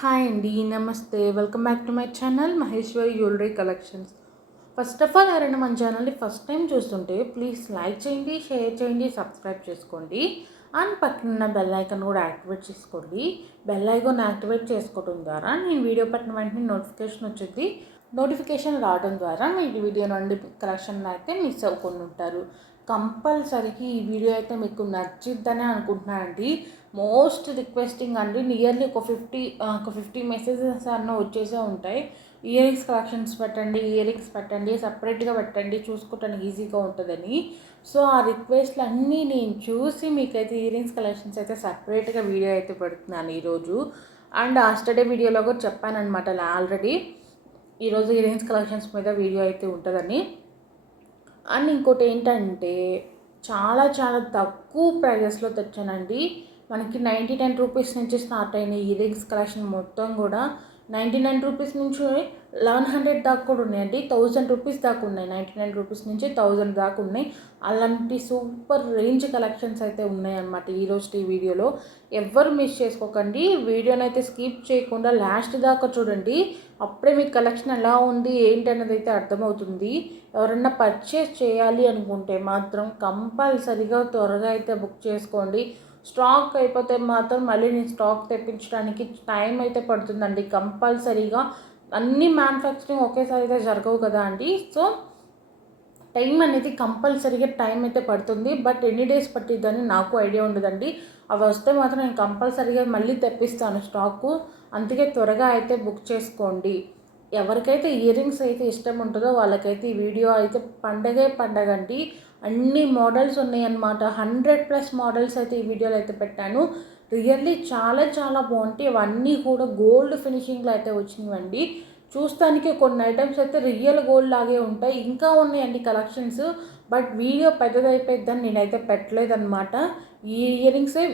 Hi అండి, నమస్తే. Welcome back to my channel Maheshwari jewellery collections. First of all ఎవరైనా మన ఛానల్ని ఫస్ట్ టైం చూస్తుంటే ప్లీజ్ లైక్ చేయండి, షేర్ చేయండి, సబ్స్క్రైబ్ చేసుకోండి. అండ్ పక్కన బెల్ ఐకాన్ కూడా యాక్టివేట్ చేసుకోండి. బెల్ ఐకాన్ యాక్టివేట్ చేసుకోవడం ద్వారా నేను వీడియో పెట్టిన వెంటనే నోటిఫికేషన్ వచ్చింది. నోటిఫికేషన్ రావడం ద్వారా మీ వీడియో నుండి కలెక్షన్ అయితే మిస్ అవ్వకుండా ఉంటారు. కంపల్సరీగా ఈ వీడియో అయితే మీకు నచ్చిద్దని అనుకుంటున్నానండి. మోస్ట్ రిక్వెస్టింగ్ అండి, నియర్లీ ఒక ఫిఫ్టీ మెసేజెస్ అన్న వచ్చేసే ఉంటాయి. ఇయర్ రింగ్స్ కలెక్షన్స్ పెట్టండి, ఇయర్ రింగ్స్ పెట్టండి, సపరేట్గా పెట్టండి, చూసుకోవటానికి ఈజీగా ఉంటుందని. సో ఆ రిక్వెస్ట్లు అన్నీ నేను చూసి మీకైతే ఇయర్ రింగ్స్ కలెక్షన్స్ అయితే సపరేట్గా వీడియో అయితే పెడుతున్నాను ఈరోజు. అండ్ ఆస్టర్డే వీడియోలో కూడా చెప్పానమాట ఆల్రెడీ, ఈరోజు ఇయర్ రింగ్స్ కలెక్షన్స్ మీద వీడియో అయితే ఉంటుందని. అండ్ ఇంకోటి ఏంటంటే చాలా చాలా తక్కువ ప్రైజెస్లో తెచ్చానండి. మనకి 99 రూపీస్ నుంచి స్టార్ట్ అయిన ఇయర్ రింగ్స్ కలెక్షన్ మొత్తం కూడా 99 రూపీస్ నుంచి 1100 దాకా కూడా ఉన్నాయండి. 1000 రూపీస్ దాకా ఉన్నాయి. 99 రూపీస్ నుంచి 1000 దాకా ఉన్నాయి. అలాంటి సూపర్ రేంజ్ కలెక్షన్స్ అయితే ఉన్నాయన్నమాట ఈరోజు ఈ వీడియోలో. ఎవ్వరు మిస్ చేసుకోకండి. వీడియోని అయితే స్కిప్ చేయకుండా లాస్ట్ దాకా చూడండి. అప్పుడే మీకు కలెక్షన్ ఎలా ఉంది ఏంటి అన్నది అయితే అర్థమవుతుంది. ఎవరన్నా పర్చేస్ చేయాలి అనుకుంటే మాత్రం కంపల్సరీగా త్వరగా అయితే బుక్ చేసుకోండి. స్టాక్ అయిపోతే మాత్రం మళ్ళీ నేను స్టాక్ తెప్పించడానికి టైం అయితే పడుతుందండి. కంపల్సరీగా అన్ని మ్యానుఫ్యాక్చరింగ్ ఒకేసారి అయితే జరగవు కదా అండి. సో టైం అనేది కంపల్సరీగా టైం అయితే పడుతుంది. బట్ ఎన్ని డేస్ పట్టిద్దని నాకు ఐడియా ఉండదండి. అవి వస్తే మాత్రం నేను కంపల్సరీగా మళ్ళీ తెప్పిస్తాను స్టాకు. అందుకే త్వరగా అయితే బుక్ చేసుకోండి. ఎవరికైతే ఇయర్ రింగ్స్ అయితే ఇష్టం ఉంటుందో వాళ్ళకైతే ఈ వీడియో అయితే పండగ అండి. అన్ని మోడల్స్ ఉన్నాయన్నమాట. 100+ మోడల్స్ అయితే ఈ వీడియోలో అయితే పెట్టాను. రియల్లీ చాలా చాలా బాగుంటాయి. అవన్నీ కూడా గోల్డ్ ఫినిషింగ్లో అయితే వచ్చినవండి. చూస్తానికి కొన్ని ఐటమ్స్ అయితే రియల్ గోల్డ్ లాగే ఉంటాయి. ఇంకా ఉన్నాయండి కలెక్షన్స్. బట్ వీడియో పెద్దదైపోయిద్దని నేనైతే పెట్టలేదన్నమాట. ఈ ఇయర్ రింగ్సే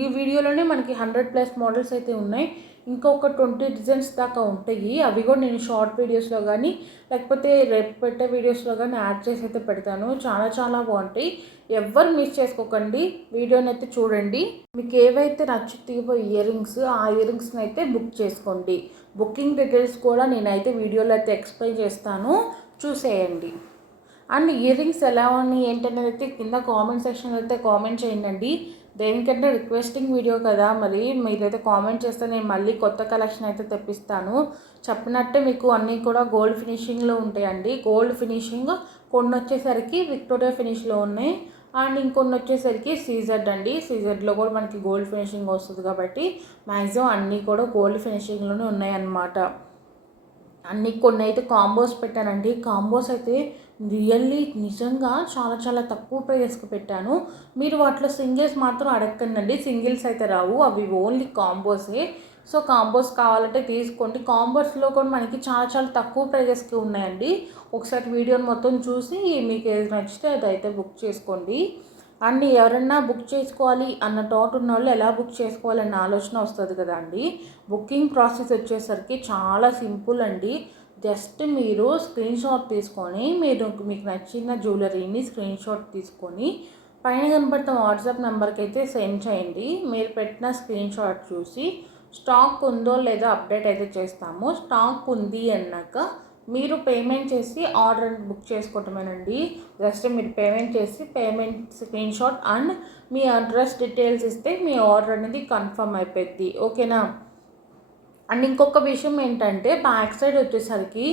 ఈ వీడియోలోనే మనకి 100+ మోడల్స్ అయితే ఉన్నాయి. ఇంకొక 20 డిజైన్స్ దాకా ఉంటాయి. అవి కూడా నేను షార్ట్ వీడియోస్లో కానీ లేకపోతే రేపు పెట్టే వీడియోస్లో కానీ యాడ్ చేసి అయితే పెడతాను. చాలా చాలా బాగుంటాయి. ఎవ్వరు మిస్ చేసుకోకండి. వీడియోని అయితే చూడండి. మీకు ఏవైతే నచ్చుతాయో ఇయర్ రింగ్స్, ఆ ఇయర్ రింగ్స్ని అయితే బుక్ చేసుకోండి. బుకింగ్ డీటెయిల్స్ కూడా నేనైతే వీడియోలో అయితే ఎక్స్ప్లెయిన్ చేస్తాను, చూసేయండి. అండ్ ఇయర్ రింగ్స్ ఎలా ఉన్నాయి ఏంటనేది అయితే కింద కామెంట్ సెక్షన్లో అయితే కామెంట్ చేయండి. దేనికంటే రిక్వెస్టింగ్ వీడియో కదా, మరి మీరైతే కామెంట్ చేస్తే నేను మళ్ళీ కొత్త కలెక్షన్ అయితే తెప్పిస్తాను. చెప్పినట్టే మీకు అన్నీ కూడా గోల్డ్ ఫినిషింగ్లో ఉంటాయండి. గోల్డ్ ఫినిషింగ్ కొన్ని వచ్చేసరికి విక్టోరియా ఫినిష్లో ఉన్నాయి. అండ్ ఇంకొన్ని వచ్చేసరికి సీజెడ్ అండి. సీజెడ్లో కూడా మనకి గోల్డ్ ఫినిషింగ్ వస్తుంది కాబట్టి మ్యాక్సిమం అన్నీ కూడా గోల్డ్ ఫినిషింగ్లోనే ఉన్నాయన్నమాట. కొన్ని అయితే కాంబోస్ పెట్టానండి. కాంబోస్ అయితే రియల్లీ నిజంగా చాలా చాలా తక్కువ ప్రైజెస్కి పెట్టాను. మీరు వాటిలో సింగిల్స్ మాత్రం అడగకండి. సింగిల్స్ అయితే రావు, అవి ఓన్లీ కాంబోసే. సో కాంబోస్ కావాలంటే తీసుకోండి. కాంబోస్లో కూడా మనకి చాలా చాలా తక్కువ ప్రైజెస్కి ఉన్నాయండి. ఒకసారి వీడియోని మొత్తం చూసి మీకు ఏది నచ్చితే అదైతే బుక్ చేసుకోండి. అండ్ ఎవరన్నా బుక్ చేసుకోవాలి అన్న థాట్ ఉన్న వాళ్ళు ఎలా బుక్ చేసుకోవాలన్న ఆలోచన వస్తుంది కదా అండి. బుకింగ్ ప్రాసెస్ వచ్చేసరికి చాలా సింపుల్ అండి. జస్ట్ మీరు స్క్రీన్ షాట్ తీసుకొని మీకు నచ్చిన జ్యువెలరీని స్క్రీన్ షాట్ తీసుకొని పైన కనబడుతున్న వాట్సాప్ నెంబర్కి అయితే సెండ్ చేయండి. మీరు పెట్టిన స్క్రీన్ షాట్ చూసి స్టాక్ ఉందో లేదో అప్డేట్ అయితే చేస్తాము. స్టాక్ ఉంది అన్నాక మీరు పేమెంట్ చేసి ఆర్డర్ బుక్ చేసుకోవటమేనండి. జస్ట్ మీరు పేమెంట్ చేసి payment screen shot and me address details ఇస్తే మీ ఆర్డర్ అనేది కన్ఫర్మ్ అయిపోద్ది. ఓకేనా. అండ్ ఇంకొక విషయం ఏంటంటే బ్యాక్ సైడ్ వచ్చేసరికి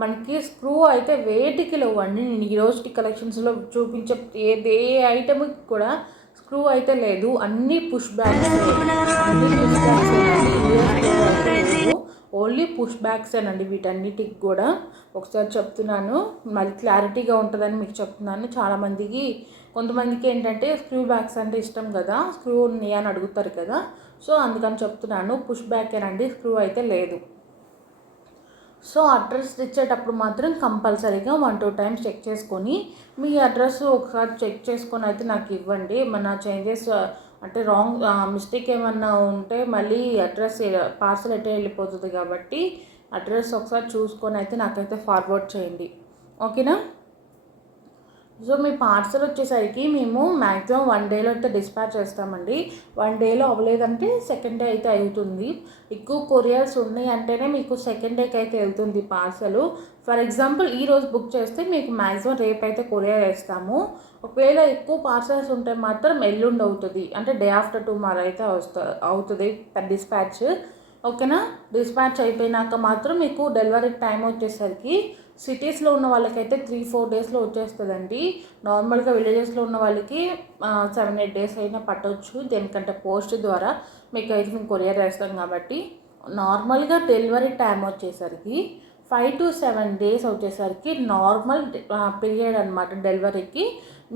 మనకి స్క్రూ అయితే వేటికి లేవండి. నేను ఈరోజు కలెక్షన్స్లో చూపించే ఏ ఐటమ్కి కూడా స్క్రూ అయితే లేదు. అన్నీ పుష్ బ్యాక్స్, ఓన్లీ పుష్ బ్యాక్సేనండి వీటన్నిటికి కూడా. ఒకసారి చెప్తున్నాను, మళ్ళీ క్లారిటీగా ఉంటుందని మీకు చెప్తున్నాను. కొంతమందికి ఏంటంటే స్క్రూ బ్యాగ్స్ అంటే ఇష్టం కదా, స్క్రూ ఉన్నాయా అని అడుగుతారు కదా. సో అందుకని చెప్తున్నాను, పుష్ బ్యాకేనండి, స్క్రూ అయితే లేదు. సో అడ్రస్ ఇచ్చేటప్పుడు మాత్రం కంపల్సరీగా 1-2 టైమ్స్ చెక్ చేసుకొని మీ అడ్రస్ ఒకసారి చెక్ చేసుకొని అయితే నాకు ఇవ్వండి. ఏమన్నా చేంజెస్ అంటే రాంగ్ మిస్టేక్ ఏమన్నా ఉంటే మళ్ళీ అడ్రస్ పార్సల్ ఎటే వెళ్ళిపోతుంది కాబట్టి అడ్రస్ ఒకసారి చూసుకొని అయితే నాకైతే ఫార్వర్డ్ చేయండి. ఓకేనా. సో మీ పార్సల్ వచ్చేసరికి మేము మ్యాక్సిమం 1 డేలో అయితే డిస్పాచ్ చేస్తామండి. 1 డేలో అవ్వలేదంటే సెకండ్ డే అయితే అవుతుంది. ఎక్కువ కొరియర్స్ ఉన్నాయి అంటేనే మీకు సెకండ్ డేకి అయితే వెళ్తుంది పార్సలు. ఫర్ ఎగ్జాంపుల్ ఈరోజు బుక్ చేస్తే మీకు మ్యాక్సిమం రేపైతే కొరియర్ వేస్తాము. ఒకవేళ ఎక్కువ పార్సల్స్ ఉంటే మాత్రం ఎల్లుండి అవుతుంది, అంటే డే ఆఫ్టర్ టుమారో అయితే అవుతుంది డిస్పాచ్. ఓకేనా. డిస్పాచ్ అయిపోయినాక మాత్రం మీకు డెలివరీ టైం వచ్చేసరికి సిటీస్లో ఉన్న వాళ్ళకైతే 3-4 డేస్లో వచ్చేస్తుందండి. నార్మల్గా విలేజెస్లో ఉన్న వాళ్ళకి 7-8 డేస్ అయినా పట్టవచ్చు. దేనికంటే పోస్ట్ ద్వారా మీకు అయితే మేము కొరియర్ వేస్తాం కాబట్టి నార్మల్గా డెలివరీ టైం వచ్చేసరికి 5-7 డేస్ వచ్చేసరికి నార్మల్ పీరియడ్ అనమాట డెలివరీకి.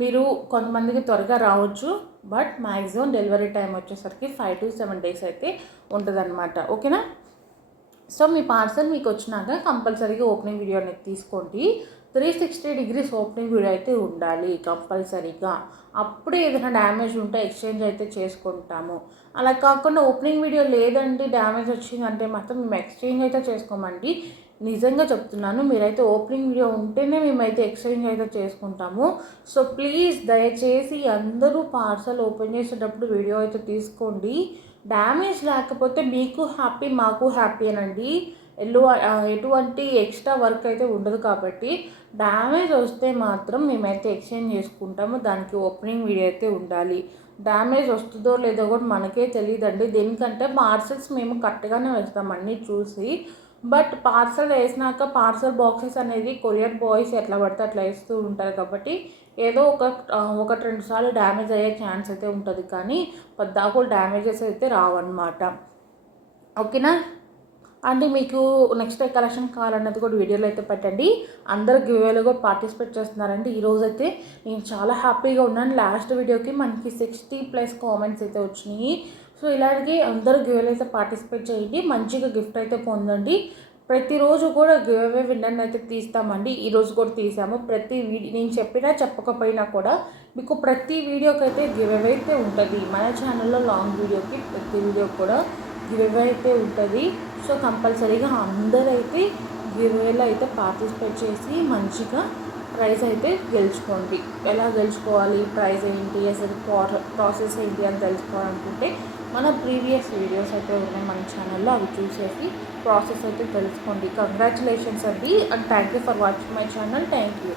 మీరు కొంతమందికి త్వరగా రావచ్చు, బట్ మ్యాక్సిమం డెలివరీ టైం వచ్చేసరికి 5-7 డేస్ అయితే ఉంటుందన్నమాట. ఓకేనా. సో మీ పార్సల్ మీకు వచ్చినాక కంపల్సరీగా ఓపెనింగ్ వీడియో అనేది తీసుకోండి. 360 డిగ్రీస్ ఓపెనింగ్ వీడియో అయితే ఉండాలి కంపల్సరీగా. అప్పుడే ఏదైనా డ్యామేజ్ ఉంటే ఎక్స్చేంజ్ అయితే చేసుకుంటాము. అలా కాకుండా ఓపెనింగ్ వీడియో లేదండి డ్యామేజ్ వచ్చిందంటే మాత్రం మేము ఎక్స్చేంజ్ అయితే చేసుకోమండి. నిజంగా చెప్తున్నాను, మీరైతే ఓపెనింగ్ వీడియో ఉంటేనే మేమైతే ఎక్స్చేంజ్ అయితే చేసుకుంటాము. సో ప్లీజ్ దయచేసి అందరూ పార్సల్ ఓపెన్ చేసేటప్పుడు వీడియో అయితే తీసుకోండి. డ్యామేజ్ లేకపోతే మీకు హ్యాపీ, మాకు హ్యాపీ అనండి. ఎటువంటి ఎక్స్ట్రా వర్క్ అయితే ఉండదు కాబట్టి డ్యామేజ్ వస్తే మాత్రం మేమైతే ఎక్స్చేంజ్ చేసుకుంటాము. దానికి ఓపెనింగ్ వీడియో అయితే ఉండాలి. డ్యామేజ్ వస్తుందో లేదో కూడా మనకే తెలియదండి. దేనికంటే పార్సల్స్ మేము కరెక్ట్గానే వేస్తాం అన్నీ చూసి. బట్ పార్సల్ వేసినాక పార్సల్ బాక్సెస్ అనేది కొరియర్ బాయ్స్ ఎట్లా పడితే అట్లా వేస్తూ ఉంటారు కాబట్టి ఏదో ఒకటి 2 సార్లు డ్యామేజ్ అయ్యే ఛాన్స్ అయితే ఉంటుంది, కానీ పద్దాకులు డ్యామేజెస్ అయితే రావన్నమాట. ఓకేనా అండి. మీకు నెక్స్ట్ డే కలెక్షన్ కావాలన్నది కూడా వీడియోలో అయితే పెట్టండి. అందరూ గివ్వేలో కూడా పార్టిసిపేట్ చేస్తున్నారండి. ఈరోజు అయితే నేను చాలా హ్యాపీగా ఉన్నాను. లాస్ట్ వీడియోకి మనకి 60+ కామెంట్స్ అయితే వచ్చినాయి. సో ఇలాగే అందరూ గివ్వేలో అయితే పార్టిసిపేట్ చేయండి, మంచిగా గిఫ్ట్ అయితే పొందండి. ప్రతిరోజు కూడా గివ్వే విన్నర్ని అయితే తీస్తామండి. ఈరోజు కూడా తీసాము. ప్రతి వీడియో నేను చెప్పినా చెప్పకపోయినా కూడా మీకు ప్రతి వీడియోకి అయితే గివ్వే అయితే ఉంటుంది. మన ఛానల్లో లాంగ్ వీడియోకి ప్రతి వీడియో కూడా గివ్వే అయితే ఉంటుంది. సో కంపల్సరీగా అందరైతే గివ్వేలో అయితే పార్టిసిపేట్ చేసి మంచిగా ప్రైజ్ అయితే గెలుచుకోండి. ఎలా గెలుచుకోవాలి, ప్రైజ్ ఏంటి, అసలు ప్రాసెస్ ఏంటి అని తెలుసుకోవాలనుకుంటే మన ప్రీవియస్ వీడియోస్ అయితే ఉన్నాయి మన ఛానల్లో, అవి చూసేసి ప్రాసెస్ అయితే తెలుసుకోండి. కంగ్రాచులేషన్స్ అండి, and thank you for watching my channel. Thank you.